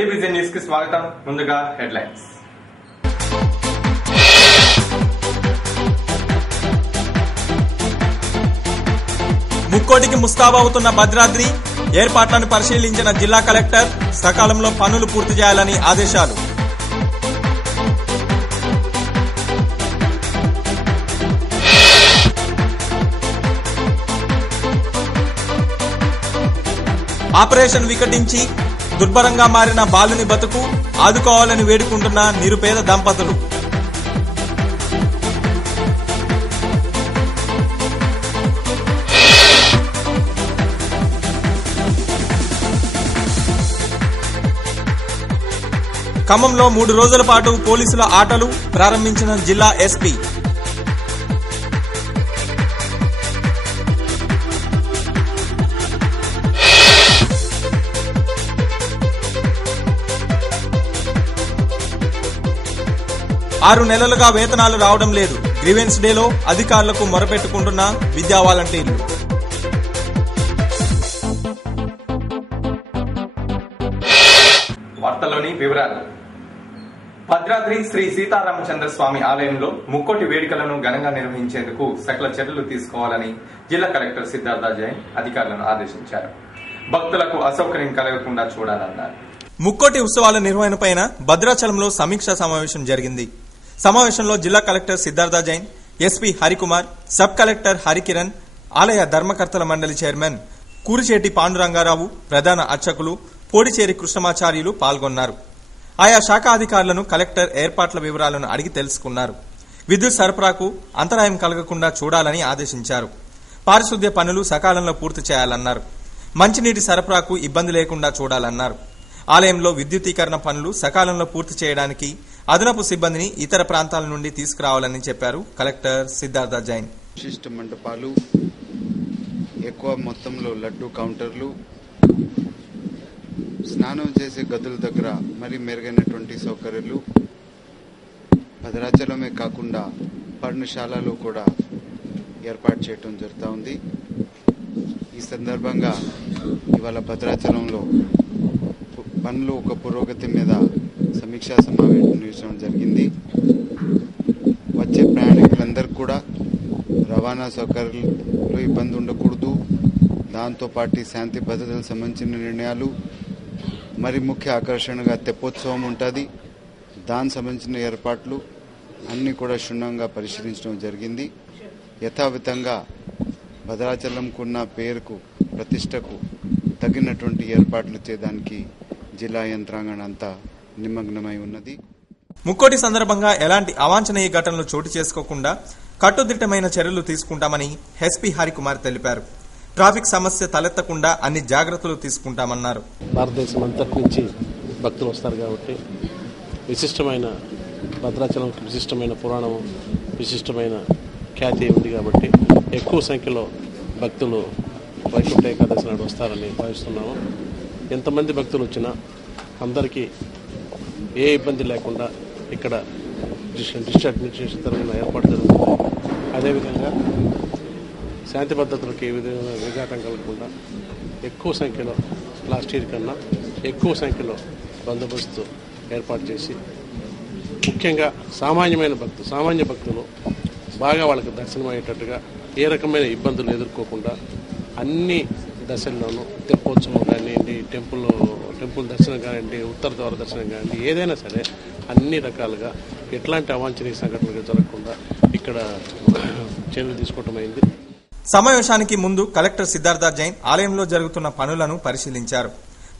Daily vision news కి స్వాగతం. ముందుగా హెడ్లైన్స్. ముక్కోటికి ముస్తాబవుతున్న భద్రాద్రి ఏర్పాట్లను పరిశీలించిన జిల్లా కలెక్టర్ సకాలంలో పనులు పూర్తి చేయాలని ఆదేశాలు. ఆపరేషన్ వికటించి దుర్భరంగా మారిన బాలుని బతుకు ఆదుకోవాలని వేడుకుంటున్న నిరుపేద దంపతులు. ఖమ్మంలో 3 రోజుల పాటు పోలీసుల ఆటలు ప్రారంభించిన జిల్లా ఎస్పీ. ఆరు నెలలుగా వేతనాలు రావడం లేదు. గ్రీవెన్స్ డేలో అధికారులకు మొరపెట్టుకుంటున్న విద్యా వాలంటీర్లు. వార్తల్లోని వివరాలు. భద్రాద్రి శ్రీ సీతారామచంద్ర స్వామి ఆలయంలో ముక్కోటి వేడుకలను ఘనంగా నిర్వహించేందుకు సకల చర్యలు తీసుకోవాలని జిల్లా కలెక్టర్ సిద్ధార్థ జైన్ అధికారులను ఆదేశించారు. భక్తులకు అసౌకర్యం కలగకుండా చూడాలన్నారు. ముక్కోటి ఉత్సవాల నిర్వహణపై భద్రాచలంలో సమీక్షా సమావేశం జరిగింది. సమావేశంలో జిల్లా collector Siddhartha Jain, SP Harikumar, sub collector Harikiran, ఆలయ ధర్మకర్తల మండలి చైర్మన్ కూరిచేటి పాండురంగారావు, ప్రధాన అర్చకులు పోడిచేరి కృష్ణమాచార్యులు పాల్గొన్నారు. ఆయా శాఖ అధికారులను కలెక్టర్ ఏర్పాట్ల వివరాలను అడిగి తెలుసుకున్నారు. విద్యుత్ సరఫరాకు అంతరాయం కలగకుండా చూడాలని ఆదేశించారు. పారిశుద్ధ్య పనులు సకాలంలో పూర్తి చేయాలన్నారు. మంచినీటి సరఫరాకు ఇబ్బంది లేకుండా చూడాలన్నారు. ఆలయంలో విద్యుతీకరణ పనులు సకాలంలో పూర్తి చేయడానికి అదనపు సిబ్బందిని ఇతర ప్రాంతాల నుండి తీసుకురావాలని చెప్పారు కలెక్టర్ సిద్ధార్థ జైన్. విశిష్ట మండపాలు, ఎక్కువ మొత్తంలో లడ్డు కౌంటర్లు, స్నానం చేసే గదుల దగ్గర మరి మెరుగైనటువంటి సౌకర్యాలు, భద్రాచలమే కాకుండా పర్ణశాలలో కూడా ఏర్పాటు చేయడం జరుగుతూ ఉంది. ఈ సందర్భంగా ఇవాళ భద్రాచలంలో పనులు ఒక పురోగతి మీద సమీక్షా సమావేశం నిర్వహించడం జరిగింది. వచ్చే ప్రయాణికులందరూ కూడా రవాణా సౌకర్యాలు ఇబ్బంది ఉండకూడదు. దాంతోపాటు శాంతి భద్రతలకు సంబంధించిన నిర్ణయాలు, మరి ముఖ్య ఆకర్షణగా తెప్పోత్సవం ఉంటుంది. దానికి సంబంధించిన ఏర్పాట్లు అన్నీ కూడా క్షుణ్ణంగా పరిశీలించడం జరిగింది. యథావిధంగా భద్రాచలంకున్న పేరుకు, ప్రతిష్టకు తగినటువంటి ఏర్పాట్లు చేయడానికి జిల్లా యంత్రాంగం అంతా నిమగ్నమై ఉన్నది. ముక్కోటి సందర్భంగా ఎలాంటి అవాంఛనీయ ఘటనలు చోటు చేసుకోకుండా కట్టుదిట్టమైన చర్యలు తీసుకుంటామని ఎస్పీ హరికుమార్ తెలిపారు. ట్రాఫిక్ సమస్య తలెత్తకుండా అన్ని జాగ్రత్తలు తీసుకుంటామన్నారు. భారతదేశం అంతటి నుంచి భక్తులు వస్తారు కాబట్టి విశిష్టమైన భద్రాచలం విశిష్టమైన పురాణం, విశిష్టమైన ఖ్యాతి ఉంది కాబట్టి ఎక్కువ సంఖ్యలో భక్తులు వైకుంఠ ఏకాదశి నాడు వస్తారని భావిస్తున్నాము. ఎంతమంది భక్తులు వచ్చినా అందరికీ ఏ ఇబ్బంది లేకుండా ఇక్కడ డిస్ట్రిక్ట్ అడ్మినిస్ట్రేషన్ తరఫున ఏర్పాటు జరుగుతుంది. అదేవిధంగా శాంతి భద్రతలకు ఏ విధంగా విఘాతం కలగకుండా ఎక్కువ సంఖ్యలో, లాస్ట్ ఇయర్ కన్నా ఎక్కువ సంఖ్యలో బందోబస్తు ఏర్పాటు చేసి, ముఖ్యంగా సామాన్య భక్తులు బాగా వాళ్ళకి దర్శనం అయ్యేటట్టుగా ఏ రకమైన ఇబ్బందులు ఎదుర్కోకుండా అన్ని దశల్లోనూ తెప్పోత్సవం కానివ్వండి, టెంపుల్ దర్శనం కానివ్వండి, ఉత్తర ద్వార దర్శనం కానివ్వండి, ఏదైనా సరే అన్ని రకాలుగా ఎట్లాంటి అవాంఛనీయ సంఘటనలు జరగకుండా ఇక్కడ చర్యలు తీసుకోవటం అయింది. సమావేశానికి ముందు కలెక్టర్ సిద్ధార్థ జైన్ ఆలయంలో జరుగుతున్న పనులను పరిశీలించారు.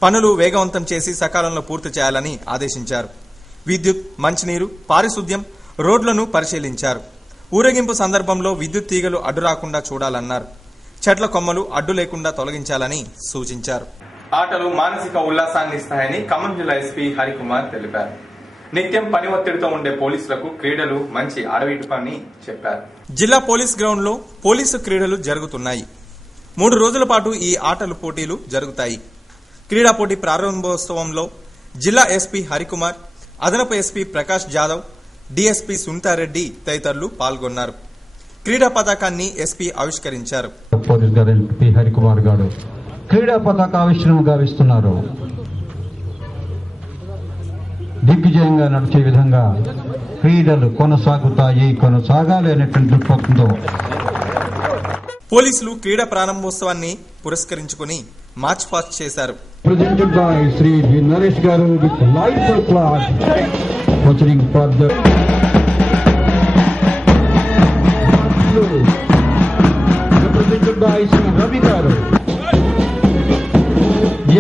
పనులు వేగవంతం చేసి సకాలంలో పూర్తి చేయాలని ఆదేశించారు. విద్యుత్, మంచినీరు, పారిశుద్ధ్యం, రోడ్లను పరిశీలించారు. ఊరేగింపు సందర్భంలో విద్యుత్ తీగలు అడ్డు రాకుండా చూడాలన్నారు. చెట్ల కొమ్మలు అడ్డు లేకుండా తొలగించాలని సూచించారు. ఆటలు మానసిక ఉల్లాసాన్ని ఇస్తాయని ఖమ్మం జిల్లా ఎస్పీ హరికుమార్ తెలిపారు. నిత్యం పని ఒత్తిడితో ఉండే పోలీసులకు క్రీడలు మంచి అడవిటుపని చెప్పారు. జిల్లా పోలీస్ గ్రౌండ్ లో పోలీసు క్రీడలు జరుగుతున్నాయి. 3 రోజుల పాటు ఈ ఆటలు పోటీలు జరుగుతాయి. క్రీడా పోటీ ప్రారంభోత్సవంలో జిల్లా ఎస్పీ హరికుమార్, అదనపు ఎస్పీ ప్రకాష్ జాదవ్, డీఎస్పీ సునీతారెడ్డి తదితరులు పాల్గొన్నారు. క్రీడా పతాకాన్ని ఎస్పీ ఆవిష్కరించారు. పోలీస్ గారు పి హరికుమార్ గారు క్రీడా పతాక ఆవిష్కరణ గావిస్తున్నారు. దిగ్విజయంగా నడిచే విధంగా క్రీడలు కొనసాగాలి అనేటువంటి దృక్పథంతో పోలీసులు క్రీడా ప్రారంభోత్సవాన్ని పురస్కరించుకుని మార్చ్ పాస్ట్ చేశారు. Presented by Sri Naresh Garu with live applause. Watching for the represented by Sri Ravi Garu.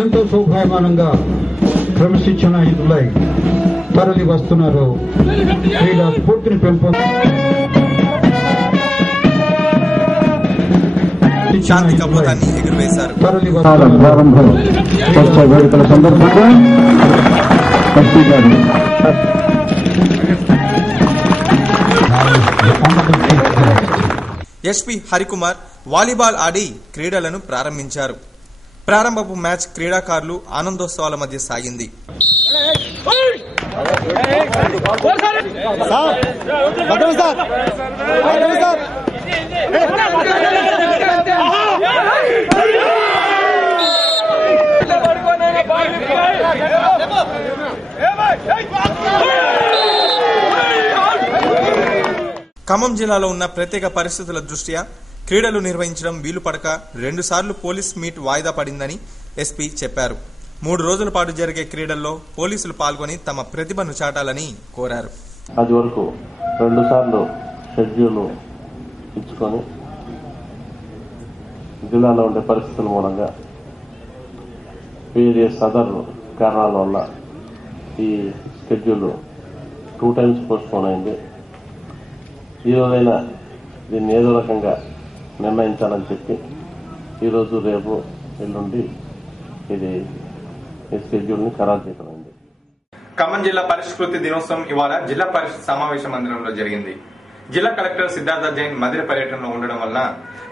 ఎంతో శోభాయమానంగా క్రమశిక్షణాయుతులై తరలి వస్తున్నారు. క్రీడా స్ఫూర్తిని శాంతి కబోతాన్ని ఎగురవేశారు. ప్రారంభం వేడుకల సందర్భంగా ఎస్పీ హరికుమార్ వాలీబాల్ ఆడి క్రీడలను ప్రారంభించారు. ప్రారంభపు మ్యాచ్ క్రీడాకారులు ఆనందోత్సవాల మధ్య సాగింది. ఖమ్మం జిల్లాలో ఉన్న ప్రత్యేక పరిస్థితుల దృష్ట్యా క్రీడలు నిర్వహించడం వీలు పడక 2 సార్లు పోలీస్ మీట్ వాయిదా పడిందని ఎస్పీ చెప్పారు. 3 రోజుల పాటు జరిగే క్రీడల్లో పోలీసులు పాల్గొని తమ ప్రతిభను చాటాలని కోరారు. అది వరకు 2 సార్లు షెడ్యూల్ ఇచ్చుకొని జిల్లాలో ఉండే పరిస్థితుల మూలంగా వేరియస్ అదర్ కారణాల వల్ల ఈ షెడ్యూల్ 2 టైమ్స్ పోస్ట్పోన్ అయింది. ఈ రోజైనా దీన్ని ఏదో రకంగా నిర్ణయించాలని చెప్పి ఈరోజు రేపు ఎల్లుండి ఇది షెడ్యూల్ ని ఖరారు చేయడమైంది. ఖమ్మం జిల్లా పరిష్కృతి దినోత్సవం ఇవాళ జిల్లా పరిషత్ సమావేశ మందిరంలో జరిగింది. జిల్లా కలెక్టర్ సిద్ధార్థ జైన్ మధిర పర్యటనలో ఉండడం వలన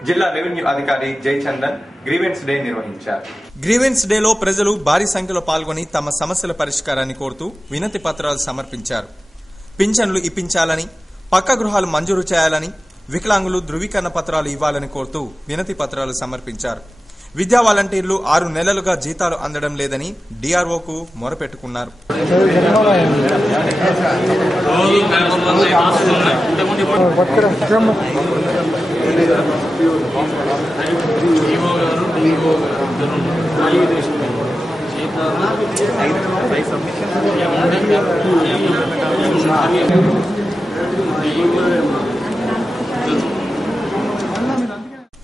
జిల్లా రెవెన్యూ అధికారి జయచందన్ గ్రీవెన్స్ డే నిర్వహించారు. గ్రీవెన్స్ డేలో ప్రజలు భారీ సంఖ్యలో పాల్గొని తమ సమస్యల పరిష్కారాన్ని కోరుతూ వినతి పత్రాలు సమర్పించారు. పింఛన్లు ఇప్పించాలని, పక్క గృహాలు మంజూరు చేయాలని, వికలాంగులు ధృవీకరణ పత్రాలు ఇవ్వాలని కోరుతూ వినతి పత్రాలు సమర్పించారు. విద్యా వాలంటీర్లు 6 నెలలుగా జీతాలు అందడం లేదని డీఆర్ఓకు మొరపెట్టుకున్నారు.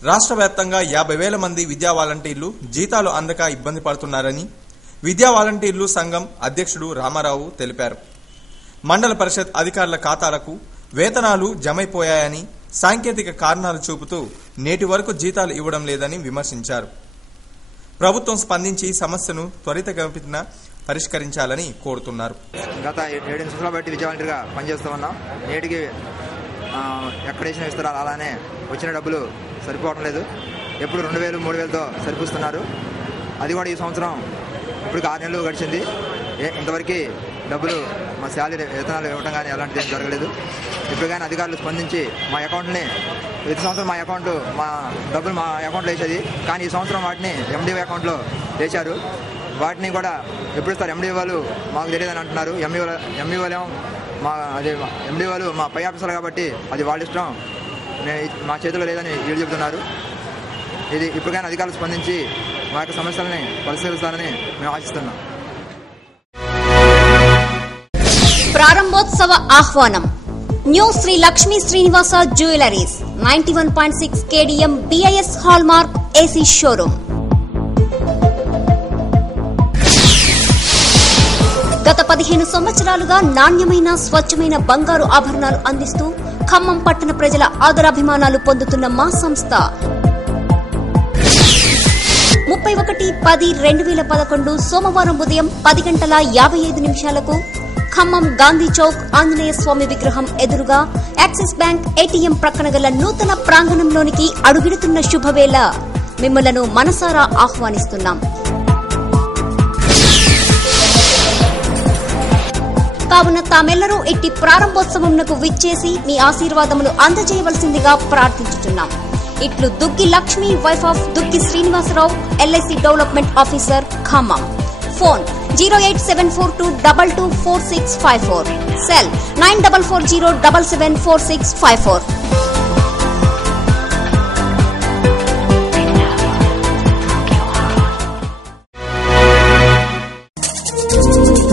రాష్ట్ర వ్యాప్తంగా 50,000 మంది విద్యా వాలంటీర్లు జీతాలు అందక ఇబ్బంది పడుతున్నారని విద్యా వాలంటీర్లు సంఘం అధ్యక్షుడు రామారావు తెలిపారు. మండల పరిషత్ అధికారుల ఖాతాలకు వేతనాలు జమైపోయాయని, సాంకేతిక కారణాలు చూపుతూ నేటి వరకు జీతాలు ఇవ్వడం లేదని విమర్శించారు. ప్రభుత్వం స్పందించి సమస్యను త్వరితగతిన పరిష్కరించాలని కోరుతున్నారు. గత 7 సంవత్సరాల బట్టి విద్యా వాలంటీర్గా పనిచేస్తూ ఉన్నాం. నేటికి ఎక్కడ వేసిన విస్తరాలు అలానే వచ్చిన డబ్బులు సరిపోవడం లేదు. ఎప్పుడు 2,000, 3,000తో సరిపిస్తున్నారు. అది కూడా ఈ సంవత్సరం ఇప్పటికి 6 నెలలు గడిచింది. ఇంతవరకు డబ్బులు మా శాలరీ వేతనాలు ఇవ్వడం కానీ అలాంటిది ఏం జరగలేదు. ఇప్పుడు కానీ అధికారులు స్పందించి మా అకౌంట్ని ప్రతి సంవత్సరం మా డబ్బులు మా అకౌంట్లో వేసేది, కానీ ఈ సంవత్సరం వాటిని ఎండిఓ అకౌంట్లో వేశారు. వాటిని కూడా ఎప్పుడు ఇస్తారు ఎండిఓ వాళ్ళు మాకు తెలియదని అంటున్నారు. ఎంఈఓలేమో ఎండిఓ వాళ్ళు మా పై ఆఫీసర్ కాబట్టి అది వాళ్ళ ఇష్టం, మా చేతిలో లేదని వీళ్ళు చెబుతున్నారు. ఇది ఇప్పటికైనా అధికారులు స్పందించి మా యొక్క సమస్యలని పరిష్కరిస్తారని మేము ఆశిస్తున్నాం. ప్రారంభోత్సవ ఆహ్వానం. New Shri Lakshmi Srinivasa jewelleries 91.6 KDM BIS hallmark AC showroom. గత 15 సంవత్సరాలుగా నాణ్యమైన స్వచ్ఛమైన బంగారు ఆభరణాలు అందిస్తూ ఖమ్మం పట్టణ ప్రజల ఆదరాభిమానాలు పొందుతున్న మా సంస్థ 31/10/2011 సోమవారం ఉదయం 10:55 ఖమ్మం గాంధీ చౌక్ ఆంజనేయ స్వామి విగ్రహం ఎదురుగా యాక్సిస్ బ్యాంక్ ATM ప్రక్కన గల నూతన ప్రాంగణంలోనికి అడుగిడుతున్న శుభవేళ మిమ్మలను మనసారా ఆహ్వానిస్తున్నాం. కావున తామెల్లరూ ఇట్టి ప్రారంభోత్సవంకు విచ్చేసి మీ ఆశీర్వాదములు అందజేయవలసిందిగా ప్రార్థించుచున్నాం. ఇట్లు Duggi Lakshmi, wife of Duggi Srinivasarao, LIC development officer, Khammam. Phone 087422244654. Cell 9440774654.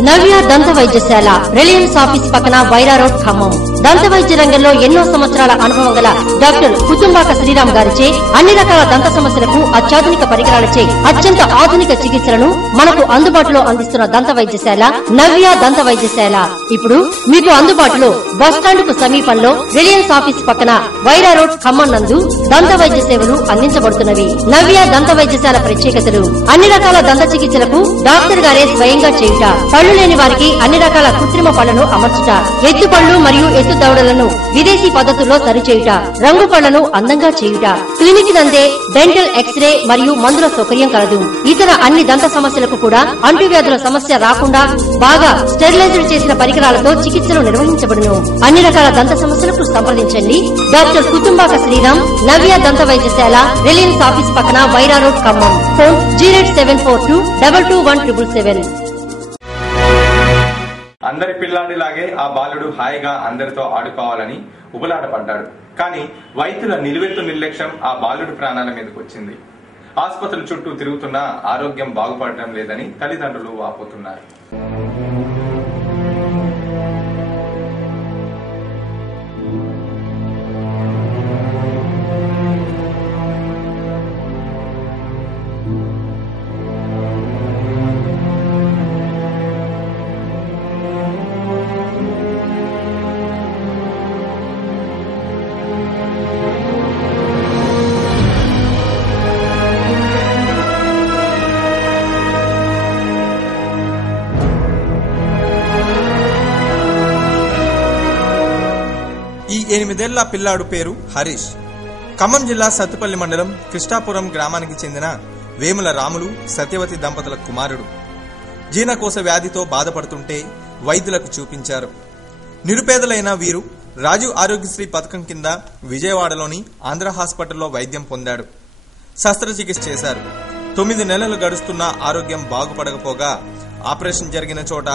Navya దంత వైద్యశాల రిలయన్స్ ఆఫీస్ పక్కన వైరా రోడ్ ఖమ్మం. దంత వైద్య రంగంలో ఎన్నో సంవత్సరాల అనుభవం గల డాక్టర్ కుతుంబాక శ్రీరామ్ గారిచే అన్ని రకాల దంత సమస్యలకు అత్యాధునిక పరికరాలచే అత్యంత ఆధునిక చికిత్సలను మనకు అందుబాటులో అందిస్తున్న దంత వైద్యశాల నవ్య దంత వైద్యశాల ఇప్పుడు మీకు అందుబాటులో బస్టాండ్ కు సమీపంలో రిలయన్స్ ఆఫీస్ పక్కన వైరా రోడ్ ఖమ్మం నందు దంత వైద్య సేవలు అందించబడుతున్నవి. నవ్య దంత వైద్యశాల ప్రత్యేకతలు: అన్ని రకాల దంత చికిత్సలకు డాక్టర్ గారే స్వయంగా చేయుట, పళ్లు లేని వారికి అన్ని రకాల కృత్రిమ పళ్లను అమర్చుట, ఎత్తు పళ్లు మరియు ఎత్తు దవడలను విదేశీ పద్ధతుల్లో సరిచేయుట, రంగు పళ్లను అందంగా చేయుట, క్లినిక్ నందే డెంటల్ ఎక్స్రే మరియు మందుల సౌకర్యం కలదు. ఇతర అన్ని దంత సమస్యలకు కూడా అంటువ్యాధుల సమస్య రాకుండా బాగా స్టెరిలైజ్డ్ చేసిన పరికరాలతో చికిత్సలు నిర్వహించబడును. అన్ని రకాల దంత సమస్యలకు సంప్రదించండి డాక్టర్ కుటుంబాక శ్రీరామ్, నవ్య దంత వైద్యశాల, రిలయన్స్ ఆఫీస్ పక్కన వైరా రోడ్ ఖమ్మం. ఫోన్ 08742221777. అందరి పిల్లాడిలాగే ఆ బాలుడు హాయిగా అందరితో ఆడుకోవాలని ఉబలాటపడ్డాడు. కానీ వైద్యుల నిలువెత్తు నిర్లక్ష్యం ఆ బాలుడి ప్రాణాల మీదకు వచ్చింది. ఆసుపత్రుల చుట్టూ తిరుగుతున్నా ఆరోగ్యం బాగుపడటం లేదని తల్లిదండ్రులు వాపోతున్నారు. ఈ 8 ఏళ్ల పిల్లాడు పేరు హరీష్. ఖమ్మం జిల్లా సత్తుపల్లి మండలం కృష్ణాపురం గ్రామానికి చెందిన వేముల రాములు సత్యవతి దంపతుల కుమారుడు. జీర్ణకోశ వ్యాధితో బాధపడుతుంటే వైద్యులకు చూపించారు. నిరుపేదలైన వీరు రాజీవ్ ఆరోగ్యశ్రీ పథకం కింద విజయవాడలోని ఆంధ్ర హాస్పిటల్లో వైద్యం పొందాడు. శస్త్రచికిత్స చేశారు. 9 నెలలు గడుస్తున్నా ఆరోగ్యం బాగుపడకపోగా ఆపరేషన్ జరిగిన చోట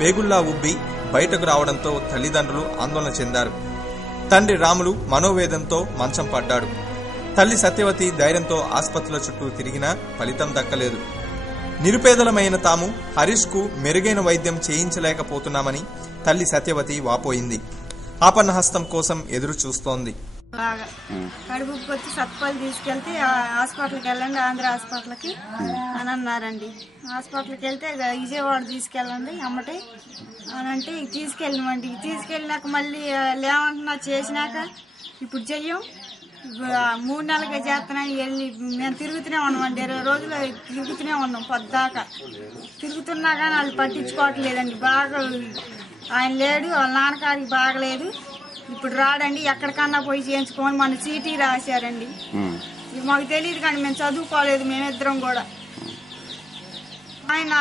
పేగుల్లా ఉబ్బి బయటకు రావడంతో తల్లిదండ్రులు ఆందోళన చెందారు. తండ్రి రాములు మనోవేదంతో మంచం పడ్డాడు. తల్లి సత్యవతి ధైర్యంతో ఆసుపత్రుల చుట్టూ తిరిగినా ఫలితం దక్కలేదు. నిరుపేదలమైన తాము హరీష్ కు మెరుగైన వైద్యం చేయించలేకపోతున్నామని తల్లి సత్యవతి వాపోయింది. ఆపన్న హస్తం కోసం ఎదురు చూస్తోంది. కడుపు వచ్చి సత్పల్లి తీసుకెళ్తే హాస్పిటల్కి వెళ్ళండి, ఆంధ్ర హాస్పిటల్కి అని అన్నారండి. హాస్పిటల్కి వెళ్తే విజయవాడ తీసుకెళ్ళండి అమ్మటే అని అంటే తీసుకెళ్ళినామండి. తీసుకెళ్ళినాక మళ్ళీ లేమంటున్నా చేసినాక ఇప్పుడు చెయ్యం, 3 నెలలుగా చేస్తున్నాను. వెళ్ళి మేము తిరుగుతూనే ఉన్నామండి, 20 రోజులు తిరుగుతూనే ఉన్నాం. పొద్దాకా తిరుగుతున్నా కానీ వాళ్ళు పట్టించుకోవట్లేదండి. బాగా ఆయన లేడు, వాళ్ళ నాన్నగారికి బాగలేదు. ఇప్పుడు రాడండి, ఎక్కడికన్నా పోయి చేయించుకోమని మన చీటీ రాశారండి. మాకు తెలియదు కానీ మేము చదువుకోలేదు, మేమిద్దరం కూడా. ఆయన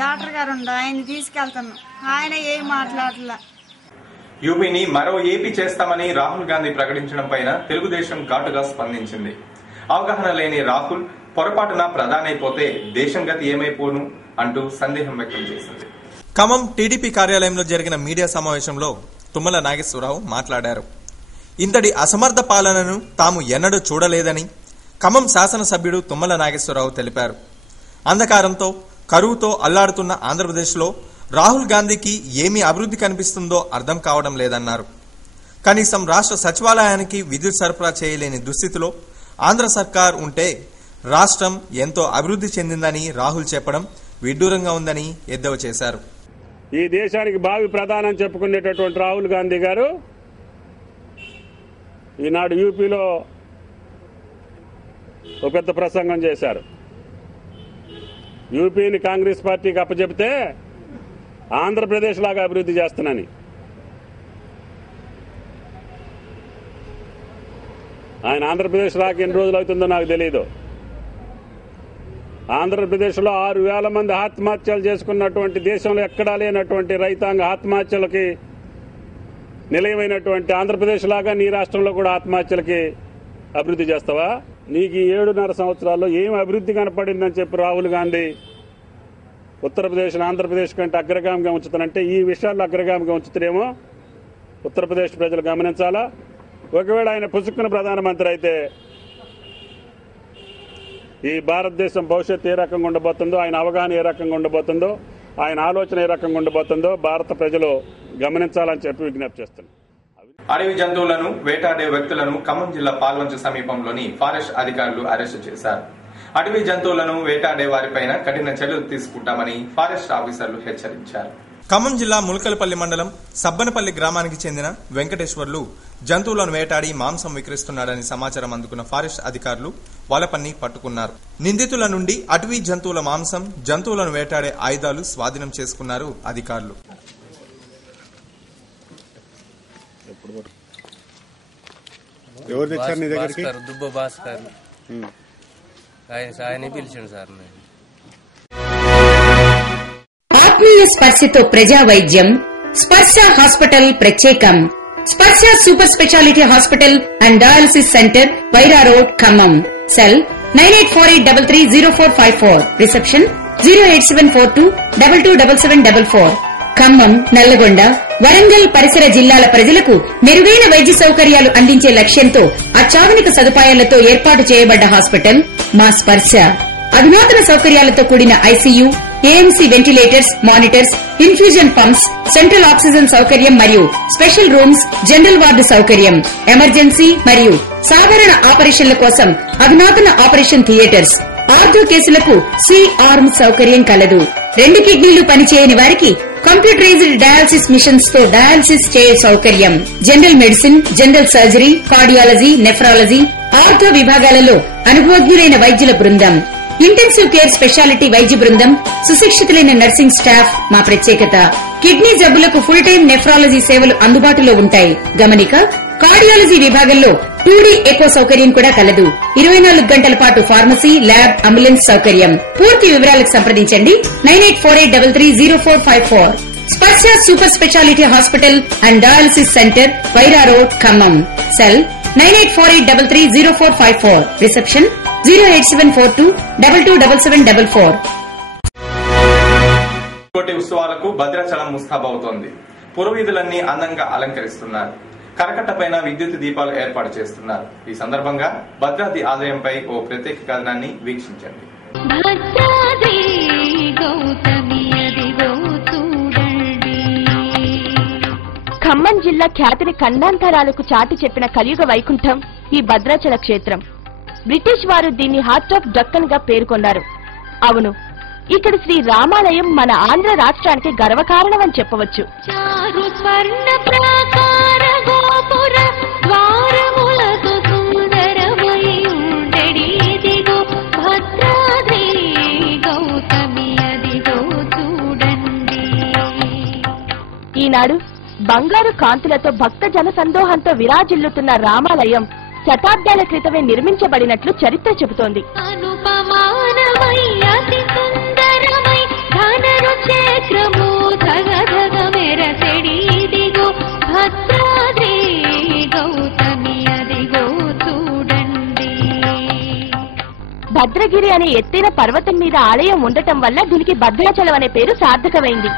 డాక్టర్ గారు ఉండ ఆయన తీసుకెళ్తున్నాం, ఆయన ఏం మాట్లాడలే. యూపీని మరో ఏపీ చేస్తామని రాహుల్ గాంధీ ప్రకటించడం పైన తెలుగుదేశం ఘాటుగా స్పందించింది. అవగాహన లేని రాహుల్ పొరపాటున ప్రధానైపోతే దేశం గతి ఏమైపోను అంటూ సందేహం వ్యక్తం చేసింది. ఖమ్మం టీడీపీ కార్యాలయంలో జరిగిన మీడియా సమావేశంలో తుమ్మల నాగేశ్వరరావు మాట్లాడారు. ఇంతటి అసమర్థ పాలనను తాము ఎన్నడూ చూడలేదని ఖమ్మం శాసనసభ్యుడు తుమ్మల నాగేశ్వరరావు తెలిపారు. అంధకారంతో కరువుతో అల్లాడుతున్న ఆంధ్రప్రదేశ్లో రాహుల్ గాంధీకి ఏమి అభివృద్ధి కనిపిస్తుందో అర్థం కావడం లేదన్నారు. కనీసం రాష్ట్ర సచివాలయానికి విద్యుత్ సరఫరా చేయలేని దుస్థితిలో ఆంధ్ర సర్కార్ ఉంటే రాష్ట్రం ఎంతో అభివృద్ధి చెందిందని రాహుల్ చెప్పడం విడ్డూరంగా ఉందని ఎద్దేవా చేశారు. ఈ దేశానికి భావి ప్రధానం చెప్పుకునేటటువంటి రాహుల్ గాంధీ గారు ఈనాడు యూపీలో ఒక పెద్ద ప్రసంగం చేశారు. యూపీని కాంగ్రెస్ పార్టీకి అప్పచెప్తే ఆంధ్రప్రదేశ్ లాగా అభివృద్ధి చేస్తున్నాని. ఆయన ఆంధ్రప్రదేశ్ రాక ఎన్ని రోజులు అవుతుందో నాకు తెలియదు. ఆంధ్రప్రదేశ్లో 6,000 మంది ఆత్మహత్యలు చేసుకున్నటువంటి, దేశంలో ఎక్కడా లేనటువంటి రైతాంగ ఆత్మహత్యలకి నిలయమైనటువంటి ఆంధ్రప్రదేశ్ లాగా నీ రాష్ట్రంలో కూడా ఆత్మహత్యలకి అభివృద్ధి చేస్తావా? నీకు 7.5 సంవత్సరాల్లో ఏం అభివృద్ధి కనపడిందని చెప్పి రాహుల్ గాంధీ ఉత్తరప్రదేశ్ ఆంధ్రప్రదేశ్ కంటే అగ్రగామిగా ఉంచుతానంటే ఈ విషయాల్లో అగ్రగామిగా ఉంచుతారేమో ఉత్తరప్రదేశ్ ప్రజలు గమనించాలా. ఒకవేళ ఆయన పుసుక్కున ప్రధానమంత్రి అయితే ఈ భారతదేశం భవిష్యత్తు ఏ రకంగా ఉండబోతుందో, ఆయన అవగాహన ఏ రకంగా ఉండబోతుందో, ఆయన ఆలోచన ఏ రకంగా ఉండబోతుందో భారత ప్రజలు గమనించాలని చెప్పి విజ్ఞప్తి చేస్తున్నారు. అడవి జంతువులను వేటాడే వ్యక్తులను ఖమ్మం జిల్లా పాల్వంచ సమీపంలోని ఫారెస్ట్ అధికారులు అరెస్టు చేశారు. అడవి జంతువులను వేటాడే వారిపైన కఠిన చర్యలు తీసుకుంటామని ఫారెస్ట్ ఆఫీసర్లు హెచ్చరించారు. ఖమ్మం జిల్లా ములకలపల్లి మండలం సబ్బనపల్లి గ్రామానికి చెందిన వెంకటేశ్వర్లు జంతువులను వేటాడి మాంసం విక్రయిస్తున్నాడని సమాచారం అందుకున్న ఫారెస్ట్ అధికారులు వాళ్ళపన్ని పట్టుకున్నారు. నిందితుల నుండి అటవీ జంతువుల మాంసం, జంతువులను వేటాడే ఆయుధాలు స్వాధీనం చేసుకున్నారు అధికారులు. ఎవరు తెచ్చారు నీ దగ్గరికి? దుబ్బ భాస్కర్ ఆయన పిలిచాడు సార్. ఆత్మీయ స్పర్శతో ప్రజా వైద్యం స్పర్శ హాస్పిటల్ ప్రత్యేకం. స్పర్శ super speciality hospital and dialysis centre, Wyra road, Khammam. Cell 9848330454. Reception 08742227744. Khammam, Nalgonda, Warangal పరిసర జిల్లాల ప్రజలకు మెరుగైన వైద్య సౌకర్యాలు అందించే లక్ష్యంతో అత్యాధునిక సదుపాయాలతో ఏర్పాటు చేయబడ్డ హాస్పిటల్ మా స్పర్శ. అధునాతన సౌకర్యాలతో కూడిన ICU, AMC ventilators, monitors, infusion pumps, central oxygen సౌకర్యం మరియు స్పెషల్ రూమ్స్, జనరల్ వార్డు సౌకర్యం, ఎమర్జెన్సీ మరియు సాధారణ ఆపరేషన్ల కోసం అధునాతన ఆపరేషన్ థియేటర్స్, ఆర్థో కేసులకు సి-ఆర్మ్ సౌకర్యం కలదు. 2 కిడ్నీలు పనిచేయని వారికి కంప్యూటరైజ్డ్ డయాలసిస్ మిషన్స్ తో డయాలసిస్ చేయే సౌకర్యం, general medicine, general surgery, cardiology, nephrology, ortho విభాగాలలో అనుభవజ్ఞులైన వైద్యుల బృందం, ఇంటెన్సివ్ కేర్ స్పెషాలిటీ వైద్య బృందం, సుశిక్షితులైన నర్సింగ్ స్టాఫ్ మా ప్రత్యేకత. కిడ్నీ జబ్బులకు ఫుల్ టైం నెఫ్రాలజీ సేవలు అందుబాటులో ఉంటాయి. గమనిక, కార్డియాలజీ విభాగంలో 2D ఎకో సౌకర్యం కూడా కలదు. 24 గంటల పాటు ఫార్మసీ, ల్యాబ్, అంబులెన్స్ సౌకర్యం. పూర్తి వివరాలకు సంప్రదించండి 9848330454. స్పర్శ super speciality hospital and dialysis centre, Wyra road, Khammam. Cell 9848330454. Reception 08742227744. కోటి ఉత్సవాలకు భద్రాచలం ముస్తాబవుతోంది. పురవీధులన్నీ అందంగా అలంకరిస్తున్నారు. కరకట్టపైన విద్యుత్ దీపాలు ఏర్పాటు చేస్తున్నారు. ఈ సందర్భంగా భద్రాద్రి ఆలయంపై ఓ ప్రత్యేక కథనాన్ని వీక్షించండి. ఖమ్మం జిల్లా ఖ్యాతిని ఖండాంతరాలకు చాటి చెప్పిన కలియుగ వైకుంఠం ఈ భద్రాచల క్షేత్రం. బ్రిటిష్ వారు దీన్ని హార్ట్ ఆఫ్ డక్కన్ గా పేర్కొన్నారు. అవును, ఇక్కడ శ్రీ రామాలయం మన ఆంధ్ర రాష్ట్రానికి గర్వకారణమని చెప్పవచ్చు. ఈనాడు బంగారు కాంతులతో భక్త జన సందోహంతో విరాజిల్లుతున్న రామాలయం శతాబ్దాల క్రితమే నిర్మించబడినట్లు చరిత్ర చెబుతోంది. భద్రగిరి అనే ఎత్తైన పర్వతం మీద ఆలయం ఉండటం వల్ల దీనికి భద్రాచలం అనే పేరు సార్థకమైంది.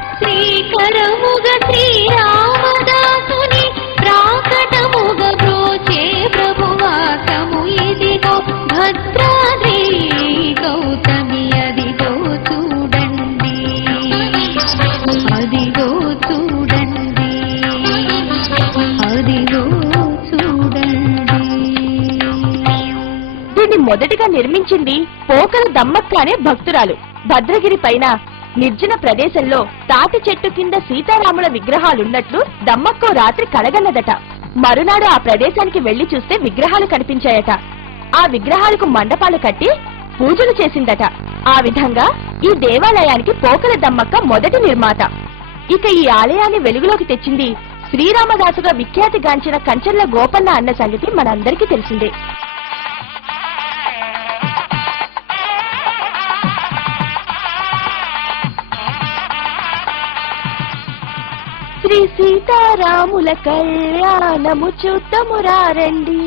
మొదటిగా నిర్మించింది పోకల దమ్మక్క అనే భక్తురాలు. భద్రగిరి పైన నిర్జన ప్రదేశంలో తాటి చెట్టు కింద సీతారాముల విగ్రహాలున్నట్లు దమ్మక్కో రాత్రి కలగన్నదట. మరునాడు ఆ ప్రదేశానికి వెళ్లి చూస్తే విగ్రహాలు కనిపించాయట. ఆ విగ్రహాలకు మండపాలు కట్టి పూజలు చేసిందట. ఆ విధంగా ఈ దేవాలయానికి పోకల దమ్మక్క మొదటి నిర్మాత. ఇక ఈ ఆలయాన్ని వెలుగులోకి తెచ్చింది శ్రీరామదాసుగా విఖ్యాతిగాంచిన కంచర్ల గోపన్న అన్న సంగతి మనందరికీ తెలిసిందే. శ్రీ సీతారాముల కళ్యాణము చూద్దమురారండి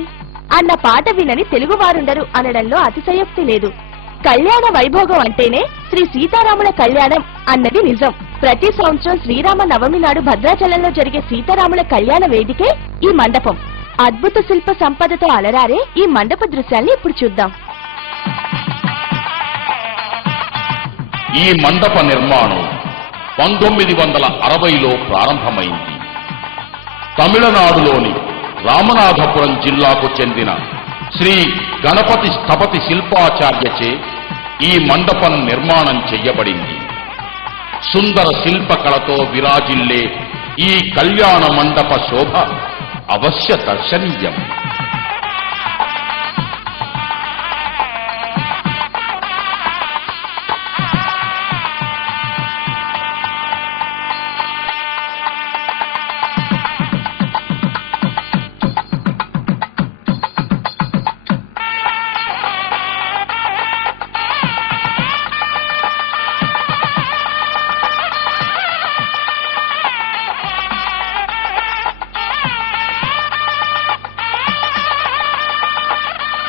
అన్న పాట వినని తెలుగువారుండరు అనడంలో అతిశయోక్తి లేదు. కళ్యాణ వైభోగం అంటేనే శ్రీ సీతారాముల కళ్యాణం అన్నది నిజం. ప్రతి సంవత్సరం శ్రీరామ నవమి నాడు భద్రాచలంలో జరిగే సీతారాముల కళ్యాణ వేదికే ఈ మండపం. అద్భుత శిల్ప సంపదతో అలరారే ఈ మండప దృశ్యాల్ని ఇప్పుడు చూద్దాం. ఈ మండప నిర్మాణం 1960లో ప్రారంభమైంది. తమిళనాడులోని రామనాథపురం జిల్లాకు చెందిన శ్రీ గణపతి స్థపతి శిల్పాచార్యచే ఈ మండపం నిర్మాణం చెయ్యబడింది. సుందర శిల్పకళతో విరాజిల్లే ఈ కళ్యాణ మండప శోభ అవశ్య దర్శనీయం.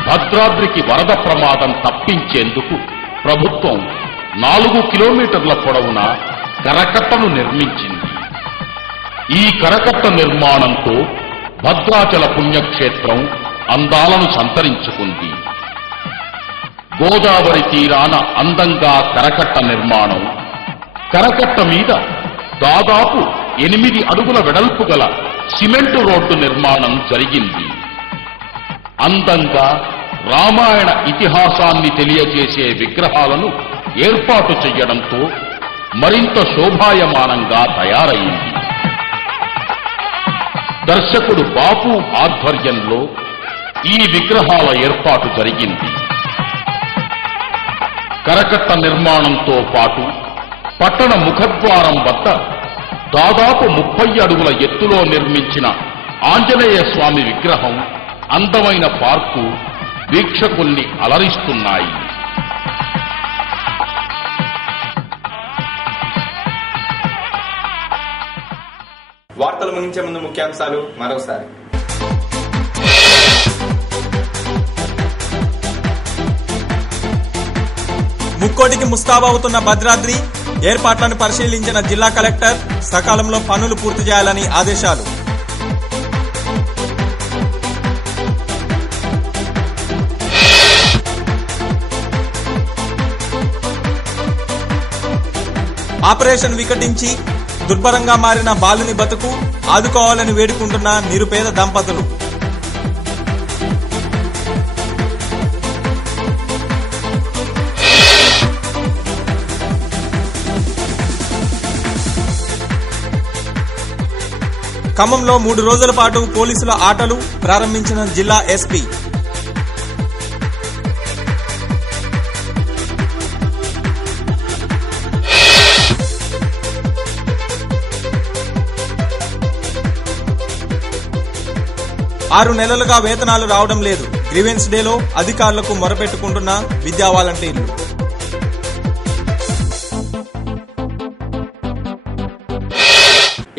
భద్రాద్రికి వరద ప్రమాదం తప్పించేందుకు ప్రభుత్వం 4 కిలోమీటర్ల పొడవున కరకట్టను నిర్మించింది. ఈ కరకట్ట నిర్మాణంతో భద్రాచల పుణ్యక్షేత్రం అందాలను సంతరించుకుంది. గోదావరి తీరాన అందంగా కరకట్ట నిర్మాణం, కరకట్ట మీద దాదాపు 8 అడుగుల వెడల్పు గల సిమెంటు రోడ్డు నిర్మాణం జరిగింది. అందంగా రామాయణ ఇతిహాసాన్ని తెలియజేసే విగ్రహాలను ఏర్పాటు చేయడంతో మరింత శోభాయమానంగా తయారైంది. దర్శకుడు బాపు ఆధ్వర్యంలో ఈ విగ్రహాల ఏర్పాటు జరిగింది. కరకట్ట నిర్మాణంతో పాటు పట్టణ ముఖద్వారం వద్ద దాదాపు 30 అడుగుల ఎత్తులో నిర్మించిన ఆంజనేయ స్వామి విగ్రహం, అందమైన పార్కు వీక్షకుల్ని అలరిస్తున్నాయి. వార్తలు ముగించే ముందు ముఖ్యాంశాలు మరోసారి. ముక్కోటికి ముస్తాబవుతున్న భద్రాద్రి ఏర్పాట్లను పరిశీలించిన జిల్లా కలెక్టర్ సకాలంలో పనులు పూర్తి చేయాలని ఆదేశాలు. ఆపరేషన్ వికటించి దుర్భరంగా మారిన బాలుని బతుకు ఆదుకోవాలని వేడుకుంటున్న నిరుపేద దంపతులు. ఖమ్మంలో 3 రోజుల పాటు పోలీసుల ఆటలు ప్రారంభించిన జిల్లా ఎస్పీ. ఆరు నెలలుగా వేతనాలు రావడం లేదు. గ్రీవెన్స్ డేలో అధికారులకు మొరపెట్టుకుంటున్న విద్యా వాలంటీర్లు.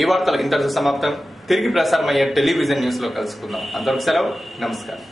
ఈ వార్తలు ఇంతటితో సమాప్తం. తిరిగి ప్రసారమయ్యే టెలివిజన్ న్యూస్ లో కలుసుకుందాం. అందరికి సెలవు. నమస్కారం.